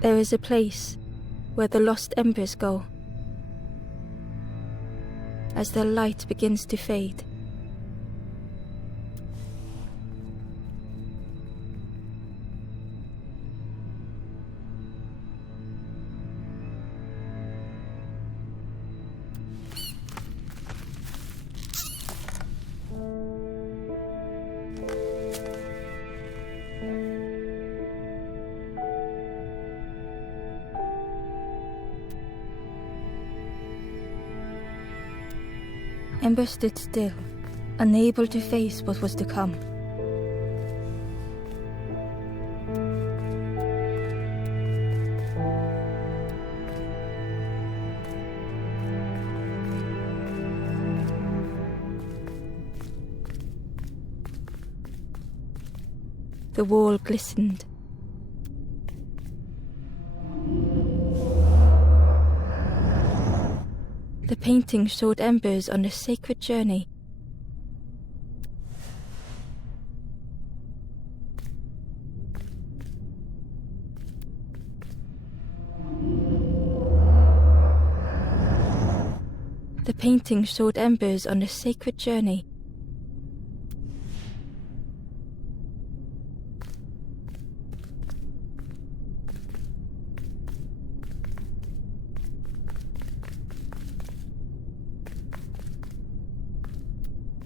There is a place where the lost embers go as their light begins to fade. Ember stood still, unable to face what was to come. The wall glistened. The painting showed embers on a sacred journey. The painting showed embers on a sacred journey.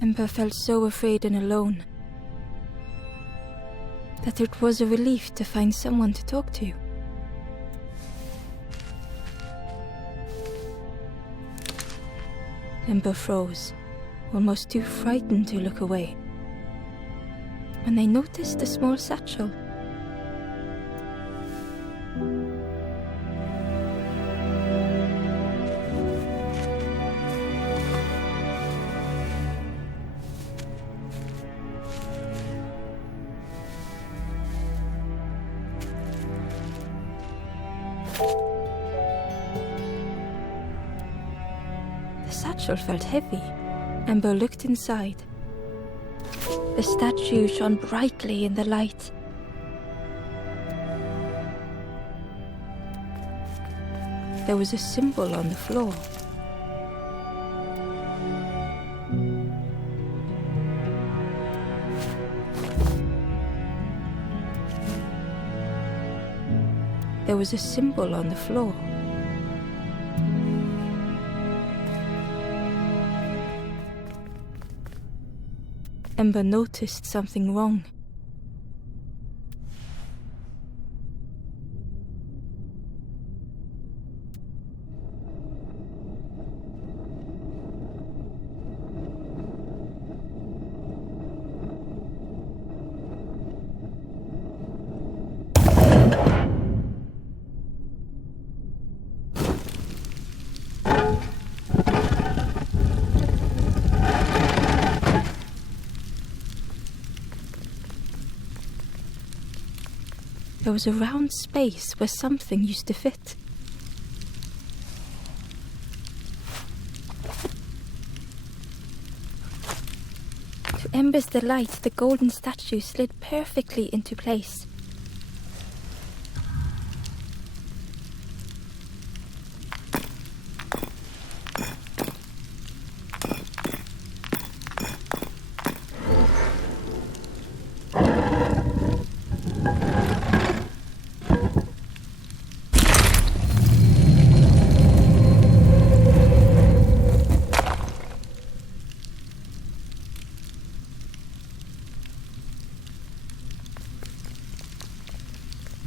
Ember felt so afraid and alone that it was a relief to find someone to talk to. Ember froze, almost too frightened to look away, when they noticed a small satchel. The satchel felt heavy. Ember looked inside. The statue shone brightly in the light. There was a symbol on the floor. There was a symbol on the floor. Ember noticed something wrong. There was a round space where something used to fit. To Ember's delight, the golden statue slid perfectly into place.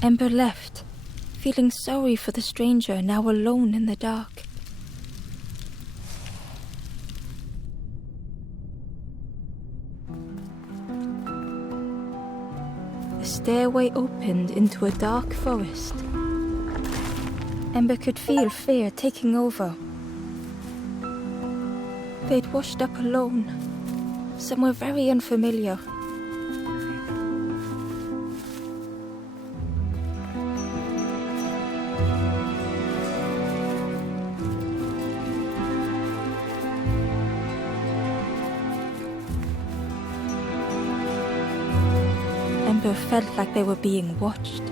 Ember left, feeling sorry for the stranger now alone in the dark. The stairway opened into a dark forest. Ember could feel fear taking over. They'd washed up alone, somewhere very unfamiliar. Ember felt like they were being watched.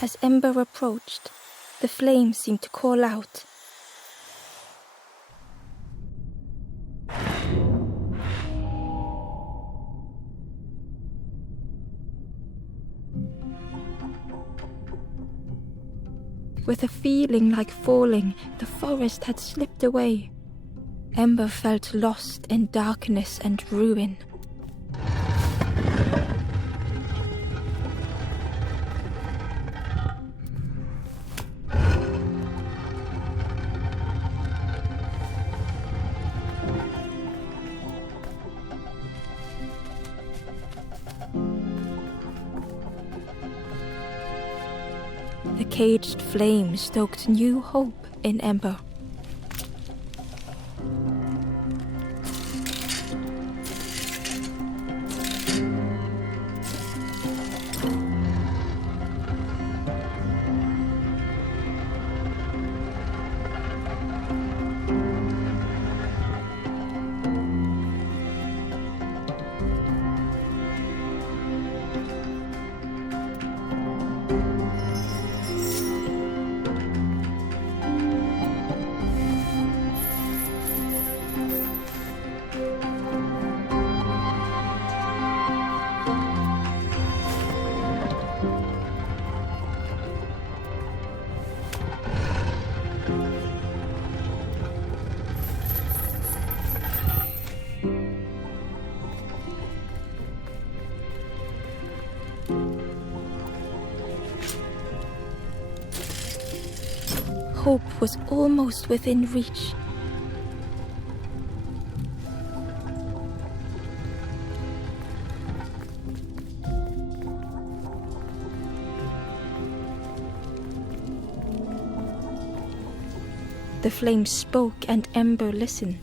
As Ember approached, the flame seemed to call out. With a feeling like falling, the forest had slipped away. Ember felt lost in darkness and ruin. The caged flame stoked new hope in Ember. Hope was almost within reach. The flame spoke and Ember listened.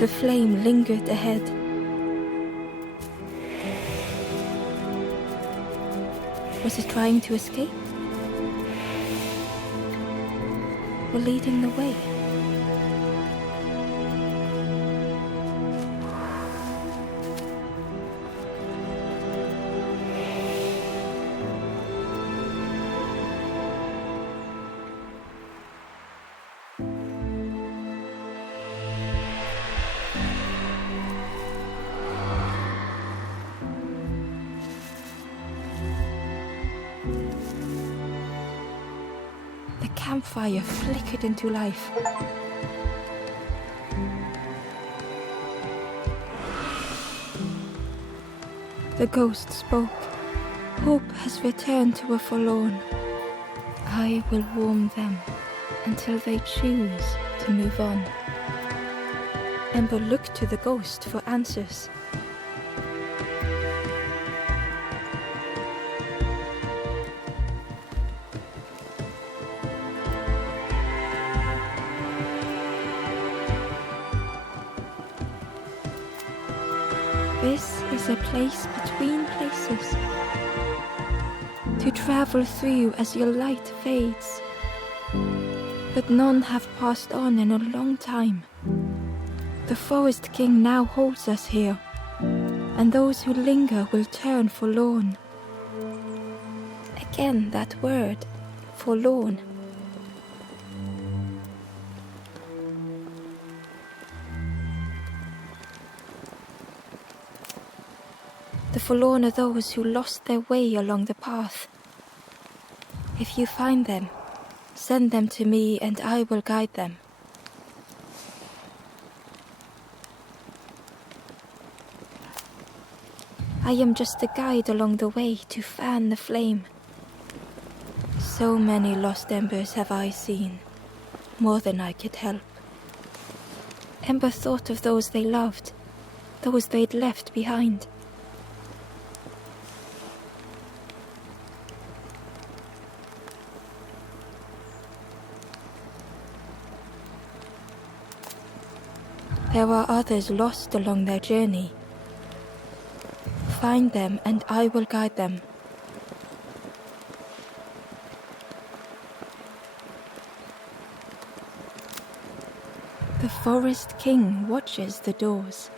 The flame lingered ahead. Was it trying to escape? Or leading the way? The campfire flickered into life. The ghost spoke. Hope has returned to a forlorn. I will warm them until they choose to move on. Ember looked to the ghost for answers. This is a place between places, to travel through as your light fades. But none have passed on in a long time. The Forest King now holds us here, and those who linger will turn forlorn. Again that word, forlorn. The forlorn are those who lost their way along the path. If you find them, send them to me and I will guide them. I am just a guide along the way to fan the flame. So many lost embers have I seen, more than I could help. Ember thought of those they loved, those they'd left behind. There are others lost along their journey. Find them and I will guide them. The Forest King watches the doors.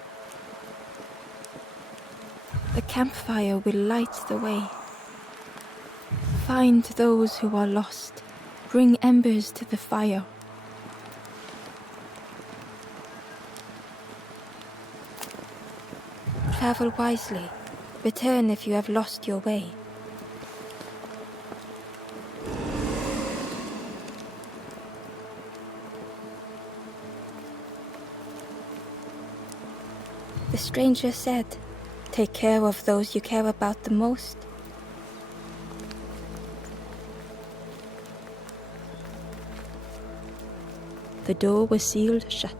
The campfire will light the way. Find those who are lost. Bring embers to the fire. Travel wisely. Return if you have lost your way. The stranger said, "Take care of those you care about the most." The door was sealed shut.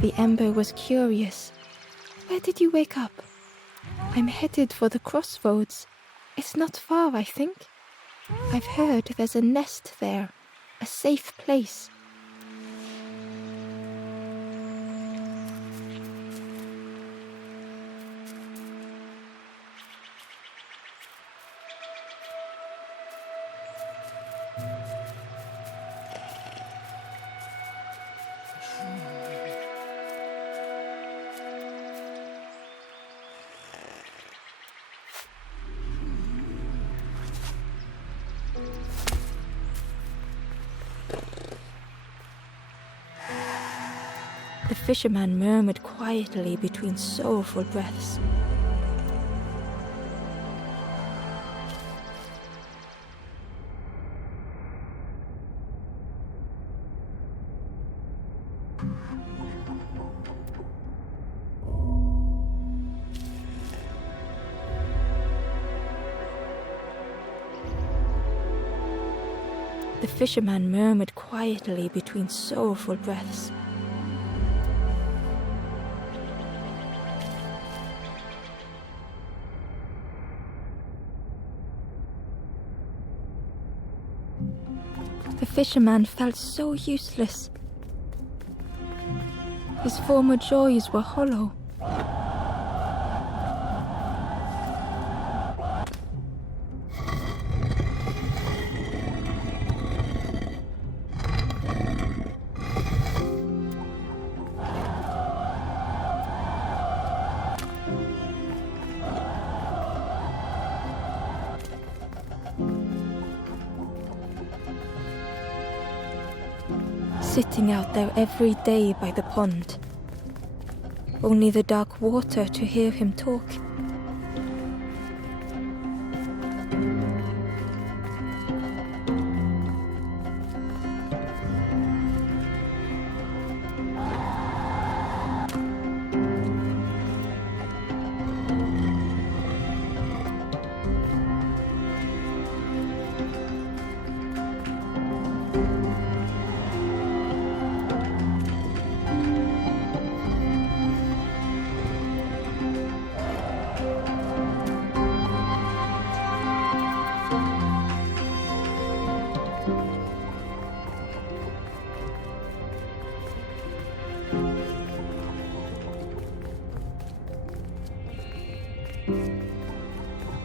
The ember was curious. "Where did you wake up?" "I'm headed for the crossroads. It's not far, I think. I've heard there's a nest there, a safe place." The fisherman murmured quietly between soulful breaths. The fisherman murmured quietly between soulful breaths. The fisherman felt so useless. His former joys were hollow. Sitting out there every day by the pond. Only the dark water to hear him talk.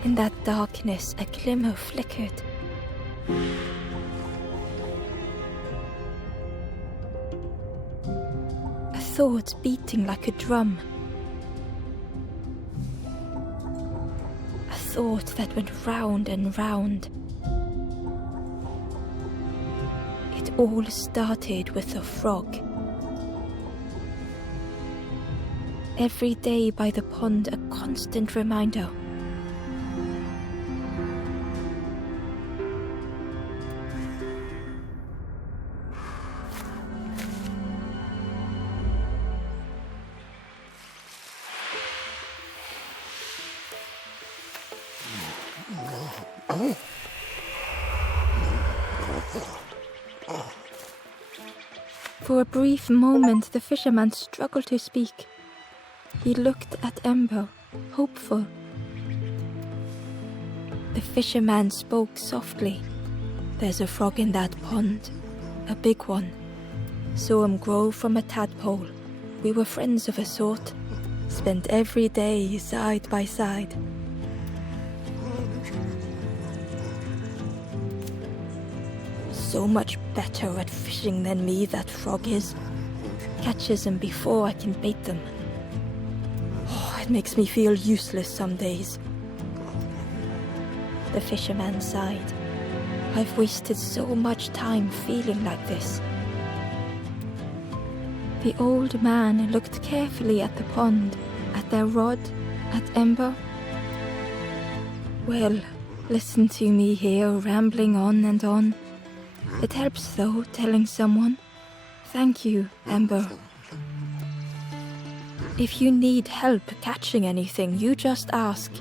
In that darkness, a glimmer flickered. A thought beating like a drum. A thought that went round and round. It all started with a frog. Every day by the pond, a constant reminder. For a brief moment, the fisherman struggled to speak. He looked at Ember, hopeful. The fisherman spoke softly. "There's a frog in that pond, a big one. Saw him grow from a tadpole. We were friends of a sort, spent every day side by side. So much better at fishing than me, that frog is. Catches them before I can bait them. Oh, it makes me feel useless some days." The fisherman sighed. "I've wasted so much time feeling like this." The old man looked carefully at the pond, at their rod, at Ember. "Well, listen to me here, rambling on and on. It helps, though, telling someone. Thank you, Ember. If you need help catching anything, you just ask.